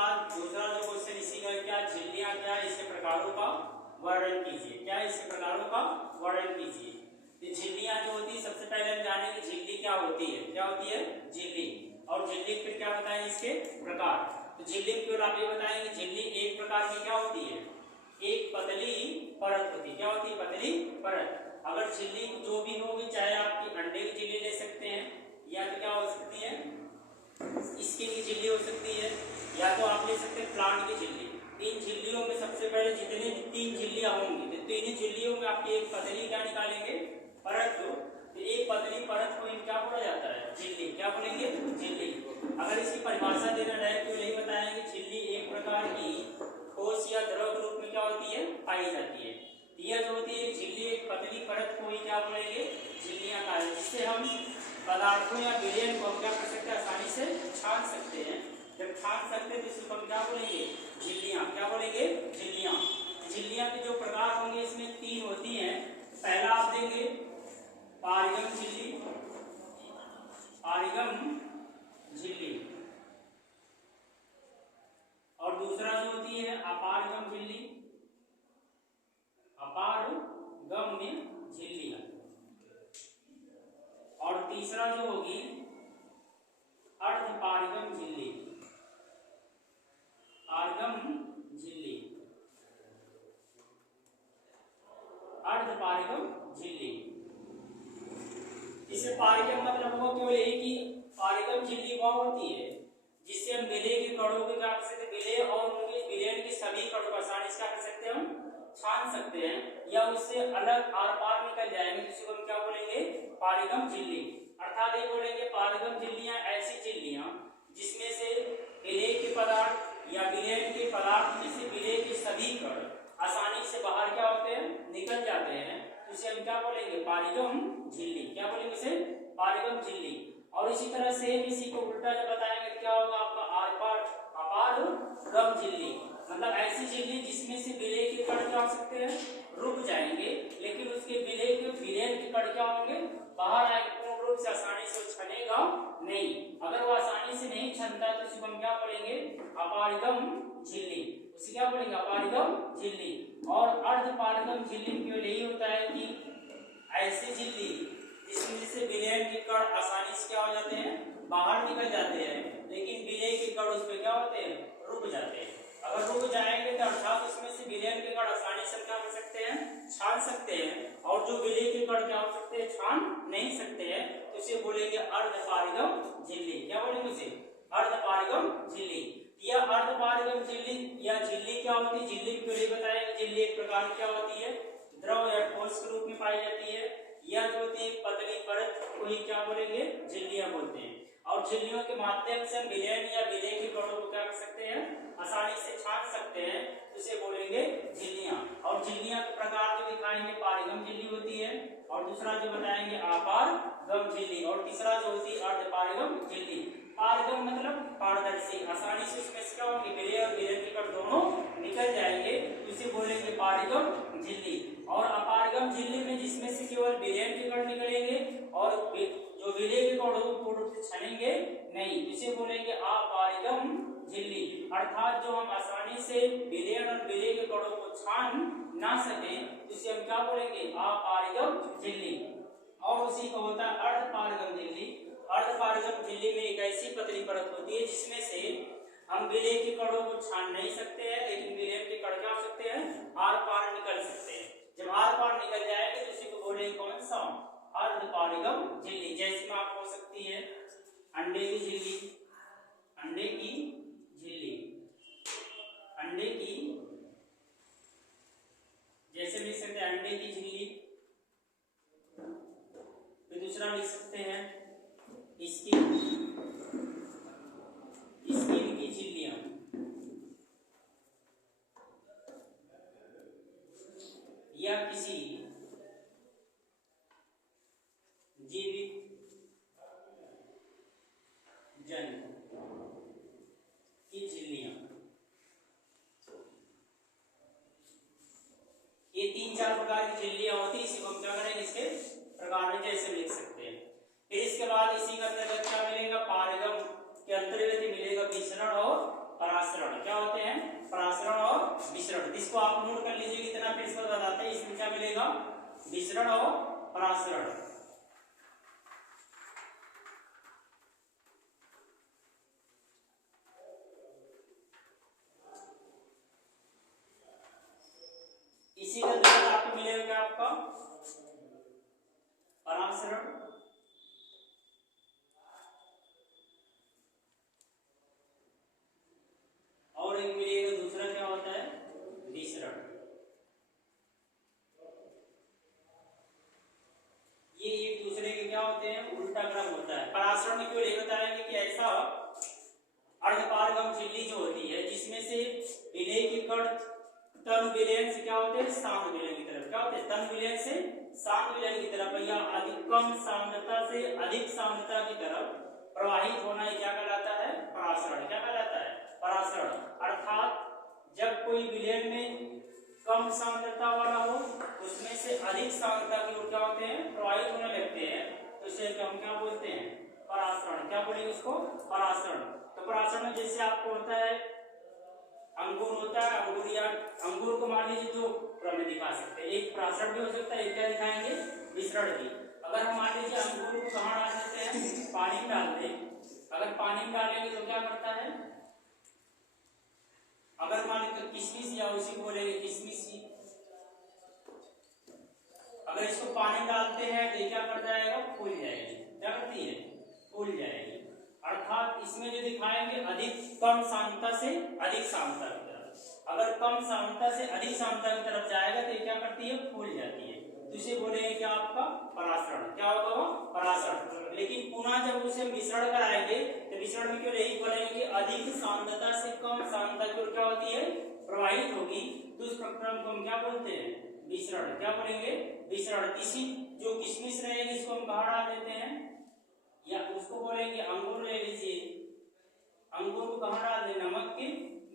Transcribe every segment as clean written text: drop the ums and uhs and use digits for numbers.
बाद दूसरा जो क्वेश्चन इसी का क्या, झिल्लियां क्या, इसके प्रकारों का वर्णन कीजिए। क्या इसके प्रकारों का वर्णन कीजिए। तो झिल्लियां जो होती है, सबसे पहले हम जानेंगे झिल्ली क्या होती है। क्या होती है? झिल्ली। और झिल्ली फिर क्या बताएं इसके प्रकार। तो झिल्ली केवल आप ये बताएंगे झिल्ली एक प्रकार की क्या होती है, एक पतली परत होती है। क्या होती है? पतली परत। अगर झिल्ली जो भी होगी, चाहे आपकी अंडे की झिल्ली ले सकते हैं, या तो क्या हो सकती है, स्किन की झिल्ली हो सकती है, या तो आप ले सकते हैं प्लांट की झिल्ली। इन झिल्लियों में सबसे पहले जितने भी 3 झिल्लियां होंगी, तो तीन झिल्लियों में आपकी एक पतली क्या निकालेंगे, परत को। तो एक पतली परत को क्या बोला जाता है? झिल्ली। क्या बोलेंगे? झिल्ली। अगर इसकी परिभाषा देना रहे तो यही बताएंगे झिल्ली एक प्रकार की ठोस या द्रव रूप में क्या होती है, पाई जाती है। यह जो होती है झिल्ली, एक पतली परत को ही क्या बोलेंगे, झिल्लियां कहा है, जिससे हम पदार्थों या विलयन को क्या कर सकते हैं, आसानी से छान सकते हैं। जब छान सकते हैं तो इसको हम क्या बोलेंगे, झिल्लियां। क्या बोलेंगे? झिल्लियां। झिल्लियां के जो प्रकार होंगे इसमें 3 होती हैं। पहला आप देंगे पारगम झिल्ली, पारगम झिल्ली, और दूसरा जो होती है अपारगम झिल्ली, अपारगम में झिल्लियां, और तीसरा जो होगी अर्धपारगम झिल्ली, पारगम झिल्ली, अर्धपारगम झिल्ली। इसे पारगम मतलब वो केवल एक ही पारगम झिल्ली वह होती है जिससे हम विलय के कणों को क्या कर सकते हैं, विलय और उनके विलयन के सभी कणों को आसानी से क्या कर सकते हैं, हम छान सकते हैं, या उससे अलग आर पार निकल जाएंगे, जिसको हम क्या बोलेंगे, पारगम झिल्ली। अर्थात ये बोलेंगे पारगम झिल्लियां ऐसी झिल्लियां जिसमें से विलय के पदार्थ या विलयन के पदार्थ में से विलय के सभी कण आसानी से बाहर क्या होते हैं, निकल जाते हैं, तो इसे हम क्या बोलेंगे, पारगम झिल्ली। क्या बोलेंगे इसे? पारगम झिल्ली। और इसी तरह से इसी को उल्टा जब बताएंगे क्या होगा आपका, आर पार अपारगम झिल्ली, मतलब ऐसी झिल्ली जिसमें से विलय के कण क्या हो सकते हैं, रुक जाएंगे, लेकिन उसके विलय के विलयन के कण क्या होंगे, बाहर आएंगे, पूर्ण रूप से आसानी से छनेगा नहीं। अगर वो आसानी से नहीं छनता तो इसको हम क्या बोलेंगे, अपारगम झिल्ली। उसे क्या बोलेंगे, अपारगम झिल्ली। और अर्धपारगम झिल्ली में केवल यही होता है कि ऐसी झिल्ली जिसमें से विलयन के कण आसानी से क्या हो जाते हैं, बाहर निकल जाते हैं, लेकिन विलय के कण उस पर क्या होते हैं, रुक जाते हैं। अगर रुक जाएंगे तो अर्थात उसमें से विलयन के कण आसानी से क्या कर सकते हैं, छान सकते हैं, और जो विलय के कण क्या हो सकते हैं, छान नहीं सकते हैं, तो इसे बोलेंगे अर्धपारगम झिल्ली। क्या बोलेंगे इसे? अर्धपारगम झिल्ली। यह अर्धपारगम झिल्ली या झिल्ली क्या होती है, झिल्ली को ये बताएंगे, झिल्ली एक प्रकार की क्या होती है, द्रव या ठोस के रूप में पाई जाती है। यह जो होती है पतली परत को ही क्या बोलेंगे, झिल्लियां बोलते हैं। और झिल्लियों के माध्यम से हम विलयन या विलय के कणों को क्या कर सकते हैं, आसानी से छान सकते हैं, उसे बोलेंगे झिल्लियां। और झिल्लियां के प्रकार जो दिखाएंगे, पारगम झिल्ली होती है, और दूसरा जो बताएंगे अपारगम झिल्ली, और तीसरा जो होती है अर्धपारगम झिल्ली। पारगम मतलब पारदर्शी, आसानी से उसमें क्या होंगे, विलय और विलयन के कण दोनों निकल जाएंगे, उसे बोलेंगे पारगम झिल्ली। और अपारगम झिल्ली में जिसमें से केवल विलयन के कण निकलेंगे और जो विलय के कण पूर्ण रूप से छनेंगे नहीं, इसे बोलेंगे अपारगम झिल्ली। अर्थात जो हम आसानी से विलयन और विलय के कणों को छान ना सके, इसे हम क्या बोलेंगे, अपारगम झिल्ली। और उसी को होता है अर्धपारगम झिल्ली। अर्धपारगम झिल्ली में एक ऐसी पतली परत होती है जिसमें से हम विलय के कणों को छान नहीं सकते हैं, लेकिन विलयन के कण क्या हो सकते हैं, आर पार निकल सकते हैं। जब आर पार निकल जाएंगे तो इसी को बोलेंगे कौन सा, अर्धपारगम झिल्ली। जैसे में आप हो सकती है अंडे की झिल्ली, अंडे की झिल्ली, अंडे की, जैसे लिख सकते हैं अंडे की झिल्ली। फिर दूसरा लिख सकते हैं स्किन की झिल्लियां, या किसी जीवित जंतु की झिल्लियां। ये 3-4 प्रकार की झिल्लियां होती है। इसी को हम क्या करेंगे, इसके प्रकार में जैसे लिख सकते हैं। फिर इसके बाद इसी का अंतर्गत क्या मिलेगा, पारगम के अंतर्गत मिलेगा विसरण और परासरण। क्या मिलेगा, विसरण और परासरण। इसी का रिजल्ट आपको मिलेगा आपका परासरण और एक मिलेगा दूसरा क्या होता है, विसरण। ये एक दूसरे के क्या होते हैं, उल्टा क्रम होता है। परासरण में क्यों ये बताएंगे कि ऐसा अर्धपारगम झिल्ली जो होती है जिसमें से विलेय के कण तन विलयन से क्या होते हैं, सांद्र विलयन की तरफ, क्या होते हैं, तन विलयन से सांद्र विलयन की तरफ या अधिक कम सांद्रता से अधिक सांद्रता की तरफ प्रवाहित होना, ये क्या कहलाता है, परासरण। क्या कहलाता है, परासरण। अर्थात जब कोई विलयन में कम सांद्रता वाला हो उसमें से अधिक सांद्रता की ओर क्या होते हैं, प्रवाहित होने लगते हैं, तो इसे हम क्या बोलते हैं, परासरण। क्या बोलेंगे इसको, परासरण। तो परासरण में जैसे आपको होता है अंगूर होता है, अंगूर या अंगूर को मान लीजिए दो क्रम में दिखा सकते हैं, एक परासरण भी हो सकता है, एक क्या दिखाएंगे, विसरण भी। अगर हम मान लीजिए अंगूर को कहाँ डाल देते हैं, पानी में डालते हैं, अगर पानी में डालेंगे तो क्या करता है, अगर मान लीजिए किशमिश या उसी को बोलेंगे किशमिश ही, अगर इसको पानी डालते हैं तो क्या कर जाएगा, फूल जाएगी। क्या करती है, फूल जाएगी। अर्थात इसमें जो दिखाएंगे अधिक कम सांद्रता से अधिक सांद्रता की तरफ, अगर कम सांद्रता से अधिक सांद्रता की तरफ जाएगा तो क्या करती है, फूल जाती है, तो इसे बोलेंगे क्या, आपका परासरण। क्या होगा वो, परासरण। लेकिन पुनः जब उसे मिश्रण कराएंगे तो मिश्रण में क्यों यही बोलेंगे कि अधिक सांद्रता से कम सांद्रता की ओर क्या होती है, प्रवाहित होगी, तो उस प्रक्रम को हम क्या बोलते हैं, विसरण। क्या बोलेंगे, विसरण। इसी जो किशमिश रहेगी इसको हम कहाँ डाल देते हैं, या उसको बोलेंगे अंगूर ले लीजिए, अंगूर को कहाँ डाल दें, नमक के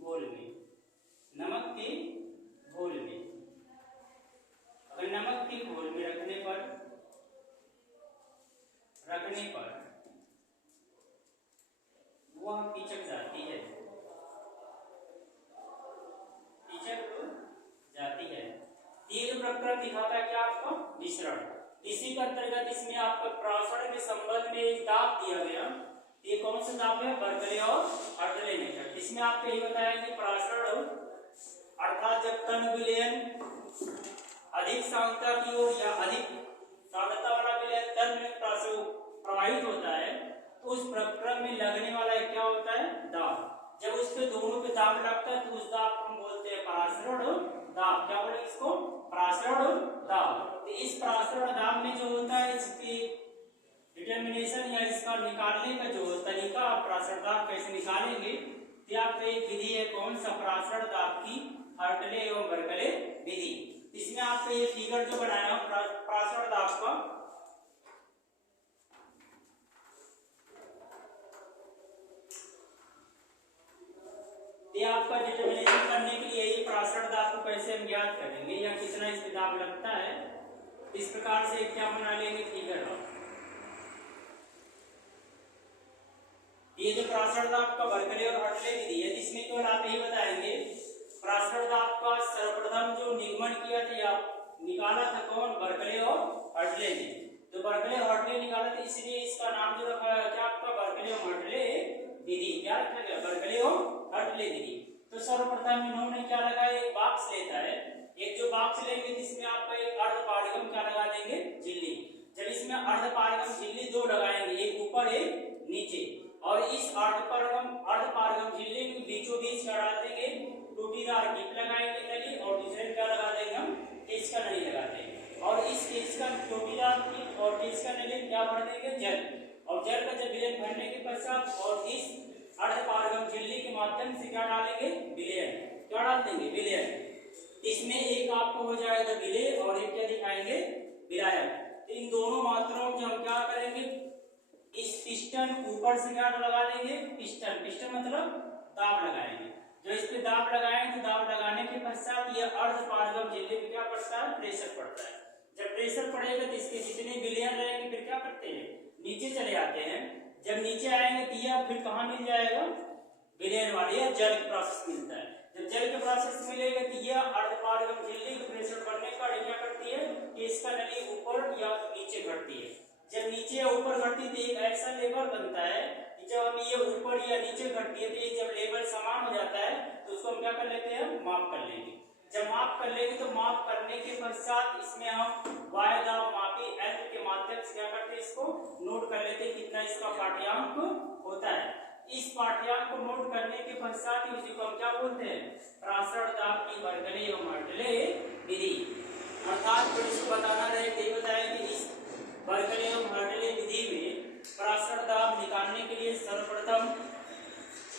घोल में, नमक के घोल में। अगर नमक के घोल में रखने पर वह पिचक जाती है, ये जो प्रक्रम दिखाता है क्या, आपका मिश्रण। इसी के अंतर्गत इसमें आपका परासरण के संबंध में एक दाब दिया गया, ये कौन सा दाब है, बर्कले और हर्टले ने। इसमें आपको यही बताया कि परासरण अर्थात जब तन विलयन अधिक सांद्रता की ओर या अधिक सांद्रता वाला विलयन तन में प्रवाहित होता है तो उस प्रक्रम में लगने वाला क्या होता है, दाब। जब उसके दोनों पे दाब लगता है तो उस दाब को हम बोलते हैं परासरण दाब। क्या बोले इसको, परासरण दाब। तो इस परासरण दाब में जो होता है इसकी डिटर्मिनेशन या इसका निकालने का जो तरीका, परासरण दाब कैसे निकालेंगे, तो आपको एक विधि है, कौन सा, परासरण दाब की हर्टले एवं बर्कले विधि। इसमें आपको ये फिगर जो बनाया परासरण दाब का, ये आपका डिटर्मिनेशन करने के लिए ये परासरण दाब को कैसे हम ज्ञात करेंगे या कितना इस पे दाब लगता है, इस प्रकार से क्या बना लेंगे फिगर। ये जो परासरण दाब का बर्कले और हर्टले विधि है जिसमें केवल आप यही बताएंगे परासरण दाब का सर्वप्रथम जो निर्माण किया था या निकाला था कौन, बर्कले और हर्टले ने। तो बर्कले और हर्टले निकाला था, इसलिए इसका नाम जो रखा गया क्या, आपका बर्कले और हर्टले विधि। क्या रखा गया, बर्कले और हर्टले विधि। तो सर्वप्रथम इन्होंने क्या लगाया, एक बॉक्स लेता है, एक जो बॉक्स लेंगे जिसमें आपका एक अर्धपारगम क्या लगा देंगे, झिल्ली। जब इसमें अर्धपारगम झिल्ली दो लगाएंगे, एक ऊपर एक नीचे, और इस अर्धपारगम झिल्ली के बीचों बीच क्या डाल देंगे, टूटीदार टिप लगाएंगे नली, और दूसरे क्या लगा देंगे हम, टिच का नली लगा देंगे, और इस टिच का टूटीदार टिप और टिच का नली क्या भर देंगे, जल। और जल का जब विलयन भरने के पश्चात और इस अर्धपारगम झिल्ली के माध्यम से क्या डालेंगे, विलयन। क्या डाल देंगे, विलयन। इसमें एक आपको हो जाएगा विलेय और एक क्या दिखाएंगे, विलायक। इन दोनों मात्राओं की हम क्या करेंगे, इस पिस्टन ऊपर से क्या लगा देंगे, पिस्टन मतलब दाब लगाएंगे। जो इस पे दाब लगाएंगे तो दाब लगाने के पश्चात ये अर्धपारगम झिल्ली पे क्या पड़ता है, प्रेशर पड़ता है। जब प्रेशर पड़ेगा तो इसके जितने विलयन रहेंगे फिर क्या करते हैं, नीचे चले आते हैं। जब नीचे आएंगे तो यह फिर कहाँ मिल जाएगा, विलयन वाले या जल के प्रोसेस मिलता है। जब जल के प्रोसेस मिलेगा तो यह अर्धपारगम झिल्ली के प्रेशर बढ़ने पर क्या करती केस का नली ऊपर या नीचे घटती है। जब नीचे या ऊपर घटती है तो एक ऐसा लेवल बनता है कि जब हम ये ऊपर या नीचे घटती है तो ये जब लेवल समान हो जाता है तो उसको हम क्या कर लेते हैं, माप कर लेंगे। जब माप कर लेंगे तो माप करने के पश्चात इसमें हम वाय दाब मापी यंत्र के माध्यम से क्या करते हैं, इसको नोट कर लेते हैं कितना इसका पाठ्यांक होता है। इस पाठ्यांक को नोट करने के पश्चात उसी को हम क्या बोलते हैं, प्रासरण दाब की बर्गले एवं हर्टले विधि। अर्थात जो इसको बताना रहे ये बताया कि इस बर्गले एवं हर्टले विधि में प्रासरण दाब निकालने के लिए सर्वप्रथम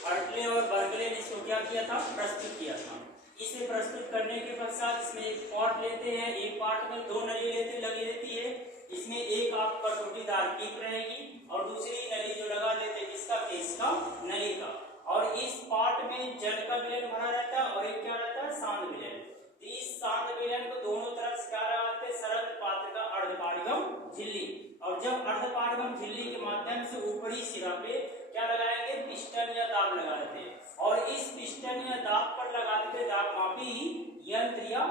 हर्टले और बर्गले ने इसको क्या किया था, प्रस्तुत किया था। इसे प्रस्तुत करने के पश्चात इसमें एक पॉट लेते हैं, एक पॉट में दो नली लगी रहती है, इसमें एक आप कसौटीदार टिप रहेगी और दूसरी नली जो लगा देते हैं किसका, केस का नली का। और इस पॉट में जल का विलयन भरा रहता है और एक क्या रहता है, सांद्र विलयन। तो इस सांद्र विलयन को दोनों तरफ से क्या लगाते हैं, सरल पात्र का अर्धपारगम झिल्ली। और जब अर्धपारगम झिल्ली के माध्यम से ऊपरी सिरा पे क्या लगाएंगे, पिस्टन या दाब लगा देते हैं और इस पिस्टन या दाब पर लगा देते दाब मापी यंत्र या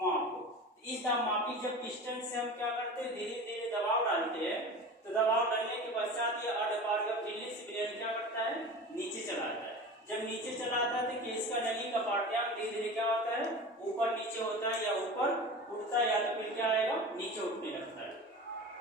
माप। इस दाब मापी जब पिस्टन से हम क्या करते हैं, धीरे धीरे दबाव डालते हैं तो दबाव डालने के पश्चात ये अर्धपारगम झिल्ली से विलयन क्या करता है, नीचे चला आता है। जब नीचे चला आता है तो केस का नली का पाठ्यांक धीरे धीरे क्या होता है, ऊपर नीचे होता है या ऊपर उठता है या तो फिर क्या आएगा, नीचे उठने लगता है।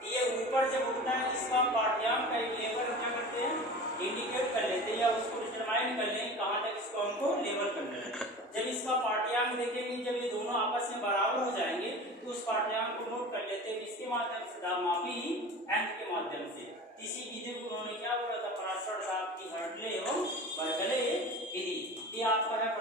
ये ऊपर जब उठता है इसका पाठ्यांक का एक लेवल क्या करते हैं, इंडिकेट कर लेते हैं या उसको डिटरमाइन कर लें कहां तक इसको हमको लेवल करना है। जब इसका पाठ्यांक देखेंगे, जब ये दोनों आपस में बराबर हो जाएंगे तो उस पाठ्यांक को नोट कर लेते हैं इसके माध्यम से, दाब मापी यंत्र के माध्यम से। इसी विधि को उन्होंने क्या बोला था, प्रासरण दाब की हर्टले एवं बर्गले विधि। ये आपका है